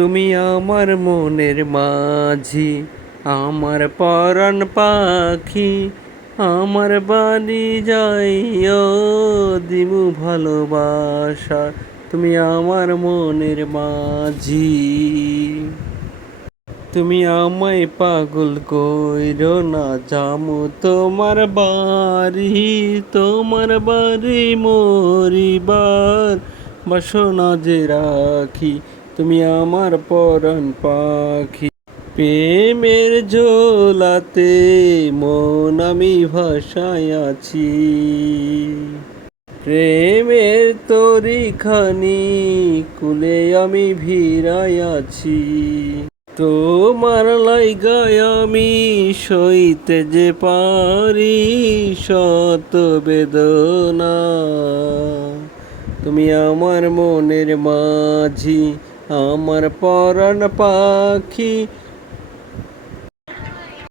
তুমি আমার মনের মাঝি, আমার পরাণ পাখি, আমার বাড়ি যাইও দিমু ভালোবাসা। তুমি আমার মনের মাঝি। তুমি আমায় পাগল কইরো না, যামু তোমার বাড়ি মরিবার বাসনা যে রাখি। তুমি আমার পরাণ পাখি, প্রেমের ঝোলাতে মন আমি ভাসায় আছি। প্রেমের তরিখানি কুলে আমি ভিড়াই আছি। তোমার লাইগায় আমি সইতে যে পারি শত বেদনা। তুমি আমার মনের মাঝি, আমার পরাণ পাখি,